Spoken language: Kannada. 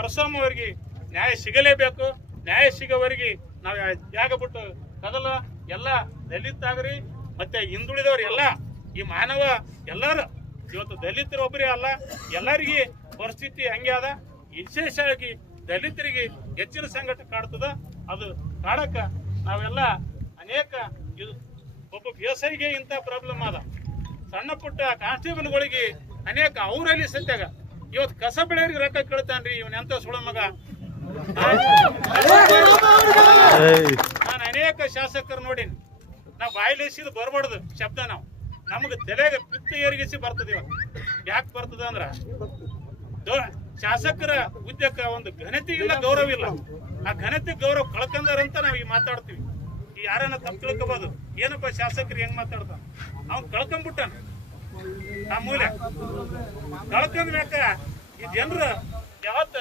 ಪರಶುರಾಮವರಿಗೆ ನ್ಯಾಯ ಸಿಗಲೇಬೇಕು. ನ್ಯಾಯ ಸಿಗೋವರೆಗೆ ನಾವು ತ್ಯಾಗ ಬಿಟ್ಟು ಕದಲ, ಎಲ್ಲ ದಲಿತ ದಲಿತಾಗ್ರಿ ಮತ್ತೆ ಹಿಂದುಳಿದವ್ರು ಎಲ್ಲ, ಈ ಮಾನವ ಎಲ್ಲರೂ. ಇವತ್ತು ದಲಿತರು ಒಬ್ಬರೇ ಅಲ್ಲ, ಎಲ್ಲರಿಗೆ ಪರಿಸ್ಥಿತಿ ಹಂಗೆ ಅದ. ವಿಶೇಷವಾಗಿ ದಲಿತರಿಗೆ ಹೆಚ್ಚಿನ ಸಂಕಟ ಕಾಡ್ತದ. ಅದು ಕಾಡಕ್ಕ ನಾವೆಲ್ಲ ಅನೇಕ ಇದು ಒಬ್ಬ ವ್ಯವಸಾಯಿಗೆ ಇಂಥ ಪ್ರಾಬ್ಲಮ್ ಅದ. ಸಣ್ಣ ಪುಟ್ಟ ಕಾನ್ಸ್ಟೇಬಲ್ಗಳಿಗೆ ಅನೇಕ ಅವರಲ್ಲಿ ಸತ್ಯಾಗ ಇವತ್ತು ಕಸ ಬೆಳೆಯವ್ರಿಗೆ ರೊಕ್ಕ ಕೇಳ್ತಾನ್ರಿ ಇವನ್ ಎಂತ ಸುಳ ಮಗ? ನಾನು ಅನೇಕ ಶಾಸಕರು ನೋಡಿನಿ. ನಾವು ಬಾಯಿಲಿಸಿದ್ ಬರ್ಬಾರ್ದು ಶಬ್ದ ನಾವು. ನಮಗೆ ತಲೆಗೆ ಪಿತ್ತ ಏರ್ಗಿಸಿ ಬರ್ತದೆ ಇವತ್ತು ಯಾಕೆ ಬರ್ತದ ಅಂದ್ರ ಶಾಸಕರ ಹುದ್ದೆಕ್ಕ ಒಂದು ಘನತೆ ಇಲ್ಲ ಗೌರವ ಇಲ್ಲ. ಆ ಘನತೆ ಗೌರವ ಕಳ್ಕಂದಾರಂತ ನಾವು ಈಗ ಮಾತಾಡ್ತೀವಿ. ಯಾರನ್ನ ತಪ್ಪು ತಿಳ್ಕೊಬೋದು. ಏನಪ್ಪ ಶಾಸಕರು ಹೆಂಗ್ ಮಾತಾಡ್ತಾನ ಅವ್ನ್ ಕಳ್ಕೊಂಡ್ಬಿಟ್ಟಾನ ಆ ಮೂಲೆ. ಕಳ್ಕೊಂಡ್ ಈ ಜನರು ಯಾವತ್ತ?